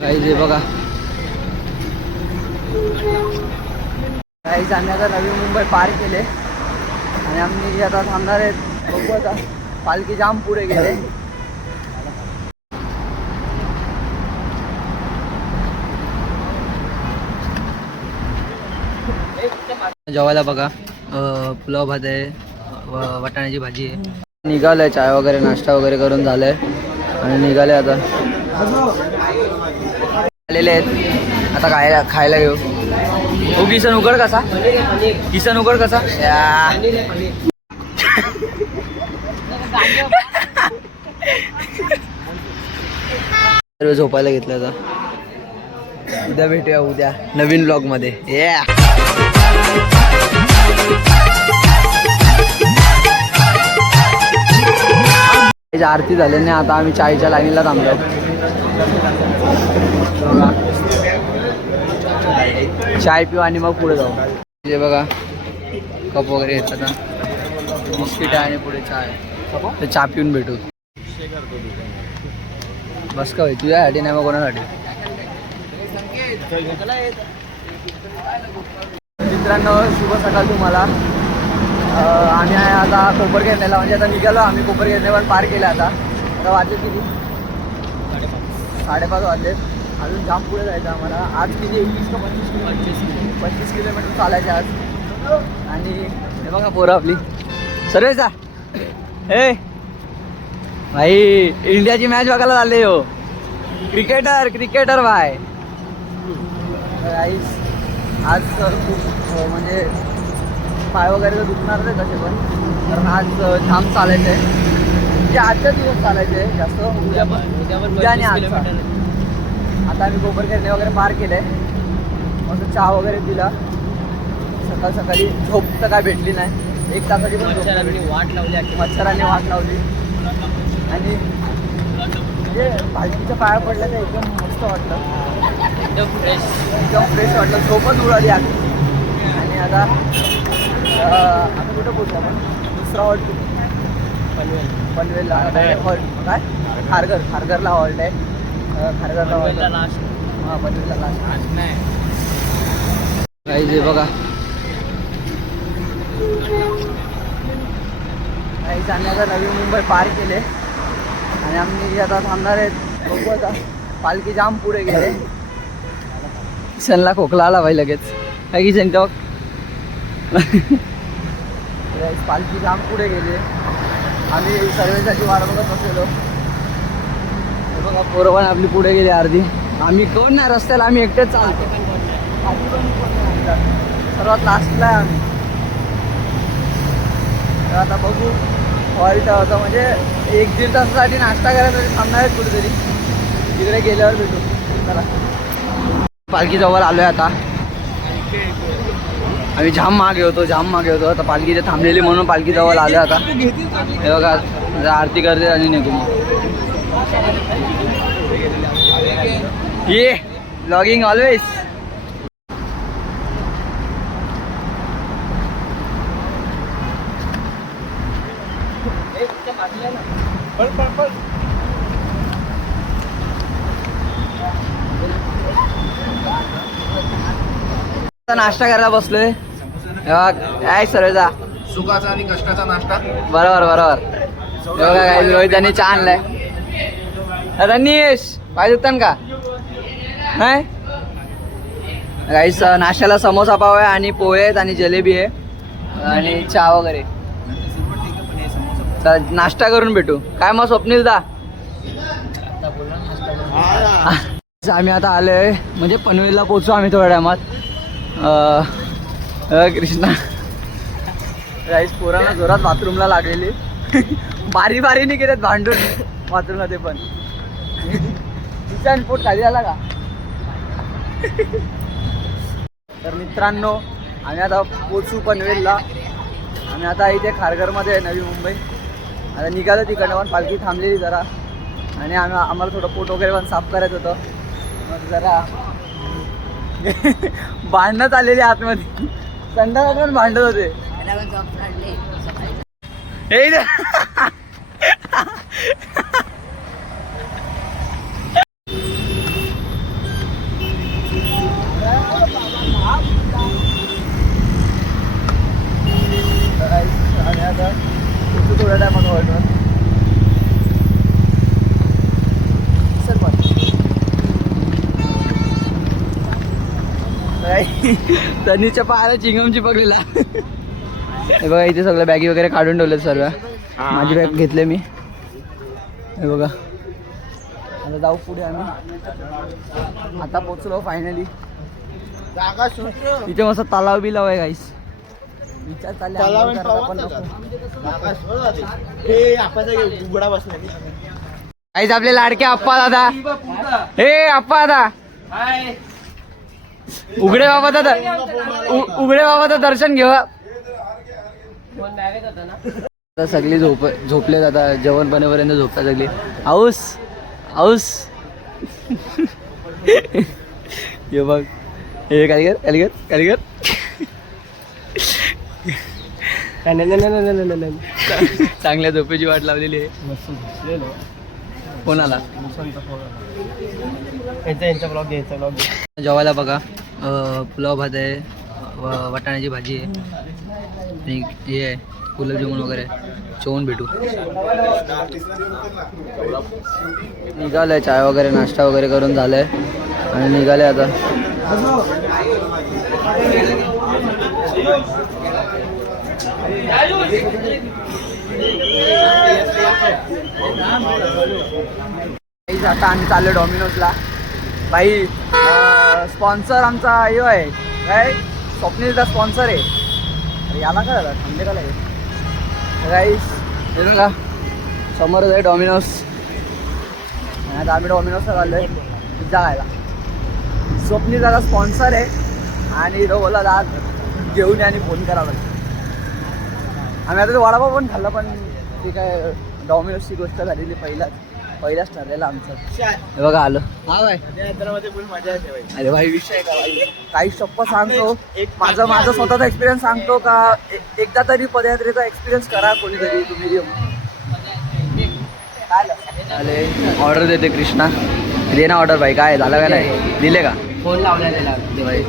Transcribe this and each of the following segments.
काही जे बघा काही आम्ही आता नवी मुंबई पार केले आणि आम्ही आता थांबणार आहेत. बघू आता पालखी जाम पुढे गेले. जेवायला बघा पुलाव भात आहे, वाटाण्याची भाजी आहे. निघालंय चाय वगैरे नाश्ता वगैरे करून झालंय आणि निघाले आता आलेले आहेत. आता खायला घेऊ. हो किसन उघड कसा, किसन उघड कसा सर्व झोपायला घेतलं. आता उद्या भेटूया उद्या नवीन ब्लॉग मध्ये. आरती झाल्याने आता आम्ही चायच्या लाईनीला थांबलो. चाय पिऊ आणि मग पुढे जाऊ. हे बघा कप वगैरे येतात आता बिस्किट आणि पुढे चाय. तर चहा पिऊन भेटू. बस का तुझ्यासाठी नाही मग कोणासाठी. मित्रांनो शुभ सकाळ तुम्हाला. आम्ही आता कोपरखेरणेला म्हणजे आता निघालो आम्ही. कोपरखेरणे पण पार केलं. आता वाजले किती 5:30 वाजले. अजून जाम पुढे जायचं आम्हाला. आज किती 21 का 25 किलोमीटर चालायचे आज. आणि हे बघा पोरं आपली सर्वेचा हे भाई इंडियाची मॅच बघायला चालले हो. क्रिकेटर भाई. आज खूप म्हणजे पाय वगैरे तर दुखणार नाही तसे पण, कारण आज जाम चालायचं आहे. म्हणजे आजचा दिवस चालायचं आहे जास्त. उद्या आणि आज. आता आम्ही कोपरखेरणे वगैरे पार केलंय. मग चहा वगैरे दिला. सकाळी झोप तर काय भेटली नाही. 1 तासाची पण वाट लावली. मच्छरांनी वाट लावली. आणि म्हणजे भाजीच्या पाया पडल्या तर एकदम मस्त वाटलं. एकदम फ्रेश वाटलं. झोपच उडाली आधी. आणि आता कुठं पोहोचलो आपण. दुसरा हॉल्ट पनवेलला. हॉल्ट काय खारघरला हॉल्ट आहे. खारघरला हॉल्ट हां पनवेलला लास्ट नाही. काही जे बघा काही आम्ही आता नवी मुंबई पार केले आणि आम्ही आता थांबणार आहेत. बघू आता पालखी जाम पुढे गेले. किशनला खोकला आला भाई लगेच. काय किशन टॉक. पालखी जाम पुढे गेले. आम्ही सर्वेसाठी वाट बघत बसलेलो. बघा पोरं पण आपली पुढे गेली अर्धी. आम्ही कोण नाही रस्त्याला. आम्ही एकटेच चालतो. सर्वात लास्टला आहे आम्ही. तर आता बघू हॉल्ट होतं म्हणजे 1-1.5 तासासाठी नाश्ता करायसाठी थांबणार आहेत कुठेतरी. तिकडे गेल्यावर भेटू. चला पालखी जवळ आलोय आता. आम्ही जाम मागे होतो. आता पालखी इथे थांबलेली म्हणून पालखी जवळ आलो आता. हे बघा आरती करते आणि निघू. ये ब्लॉगिंग ऑलवेज. नाश्ता करायला बसलोय. काय सर्वेचा सुखाचा आणि कष्टाचा नाश्ता. बरोबर. बघा काय रोहित यांनी चहा आणलाय. रनीश पाहिजे होता का नाही. काहीच नाश्त्याला समोसा पाव आहे आणि पोहे आहेत आणि जलेबी आहे आणि चहा वगैरे. तर नाश्ता करून भेटू. काय मग स्वप्नील दा. आम्ही आता आलोय म्हणजे पनवेलला पोहोचू आम्ही थोड्या टायमात. कृष्णा राईस पोरांना जोरात बाथरूमला लागलेली. बारी गेलेत भांडून बाथरूमला. ते पण तिचा पोट खाली आला का. तर मित्रांनो आम्ही आता पोचू पनवेलला. आम्ही आता इथे खारघरमध्ये आहे नवी मुंबई. आता निघालो तिकडनं पण पालखी थांबलेली जरा. आणि आम्हाला थोडं पोट वगैरे पण साफ करायचं होतं. मग जरा भांडणं आलेली आतमध्ये. संध्याकाळ पण भांडत होते. उडत आहे मग हॉल्टवर. चल पण तनीच्या पायाला चिंगमची पकडलेला. हे बघा इथे सगळं बॅगी वगैरे काढून ठेवले सर्व. माझी बॅग घेतले मी. हे बघा आता जाऊ पुढे आम्ही. आता पोचलो फायनली. इथे मस्त तलाव बिलाव आहे गाईस. विचार चालले गाईस आपले लाडके आप्पा दादा. हे आप्पा दादा उघडे बाबाचं उघडे बाबाचं दर्शन घेऊ. आता सगळी झोपले आता. जेवण बनेपर्यंत झोपतात सगळी. आऊस आऊस ये बघ. हे कालीगर कालीगर कालीगर चांगल्या झोपेची वाट लावलेली आहे. कोणाला जेवायला बघा पुलाव भात आहे, वाटाण्याची भाजी आहे, हे आहे गुलाबजामुन वगैरे. जेवून भेटू. निघालंय चाय वगैरे नाश्ता वगैरे करून झालंय आणि निघाले आता. आता आम्ही चाललो डॉमिनोजला. भाई स्पॉन्सर आमचा हे आहे काय स्वप्नीलचा स्पॉन्सर आहे. अरे याला काय झालं थांबले का लागेल गाईस. हे बघा समोरच आहे डॉमिनोज. आता आम्ही डॉमिनोजला चाललो आहे पिझ्झा खायला. स्वप्नीलचा स्पॉन्सर आहे आणि तो बोला आज घेऊन आणि फोन करावा. आम्ही आता वडापाव पण खाल्ला पण ते काय डॉमिनोजची गोष्ट झालेली पहिलाच ठरलेलं आमचं. हे बघा आलं. हा भाई अरे भाई विषय का भाई काही शप्प सांगतो. माझा स्वतःचा एक्सपिरियन्स सांगतो का एकदा तरी पदयात्रेचा एक्सपिरियन्स करा कोणीतरी तुम्ही. अरे ऑर्डर देते कृष्णा. दे ना ऑर्डर भाई. काय झालं का नाही दिले का फोन लावला भाई.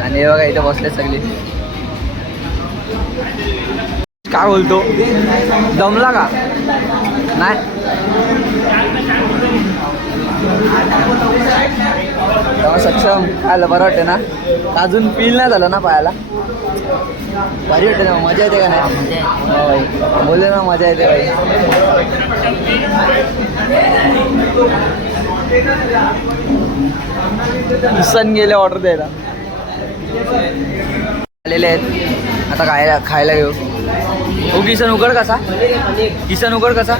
आणि हे बघा इथे बसले सगळे. काय बोलतो दमला का नाही. सक्षम खायला बरं वाटते ना. अजून फील नाही झालं ना पायाला. भारी वाटते ना. मजा येते का नाही भाई. बोलले ना मजा येते भाई. किसन गेले ऑर्डर द्यायला. आलेले आहेत आता खायला घेऊ. हो किसन उघड कसा. किसन उघड कसा.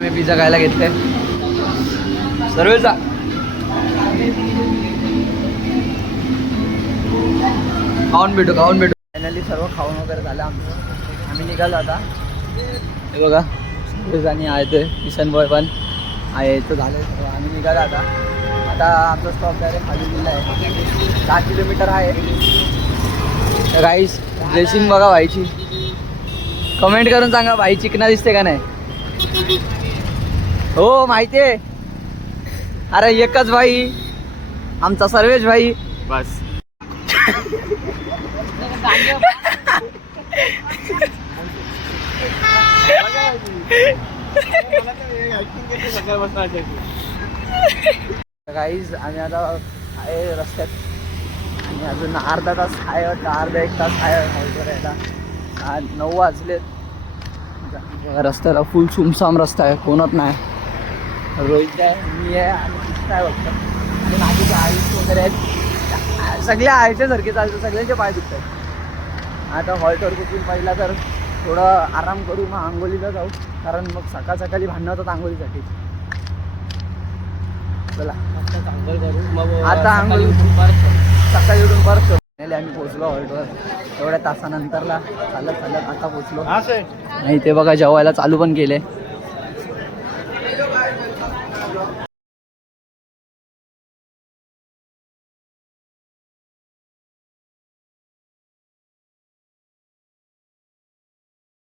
मी पिझ्झा खायला घेतले सर्वेचा. खाऊन भेटू. फायनली सर्व खाऊन वगैरे झालं आमचं. आम्ही निघालो आता. हे बघा आणि आहे ते किशन बॉय पण आहे तर झालं सर्व. आम्ही निघालो आता. आमचा स्टॉप डायरेक्ट खाली दिला आहे. 10 किलोमीटर आहे. गाईस ड्रेसिंग बघा भाईची. कमेंट करून सांगा भाई चिकना दिसते का नाही. हो माहिती आहे. अरे एकच भाई आमचा सर्वेश भाई बस. गाईज आम्ही आता आहे रस्त्यात आणि अजून अर्धा तास आहे वाटतं. अर्धा एक तास आहे हॉल्टवर. 9 वाजलेत. रस्त्याला फुल सुमसाम रस्ता आहे. कोणच नाही. रोहित आहे मी आहे आणि काय बघतं आणि माझी आईस वगैरे आहेत. सगळे आयच्या सारखे चालतं. सगळ्यांचे पाय दुखतात. आता हॉल्टवर कुठून पहिला तर थोडं आराम करू मग आंघोलीला जाऊ. कारण मग सकाळी भांडणं होतात आंघोलीसाठी. चला आता आंघोळ सकाळी उठून परत आम्ही पोचलो हॉल्टवर. एवढ्या तासानंतरला चालत आता पोचलो. नाही ते बघा जेवायला चालू पण केले.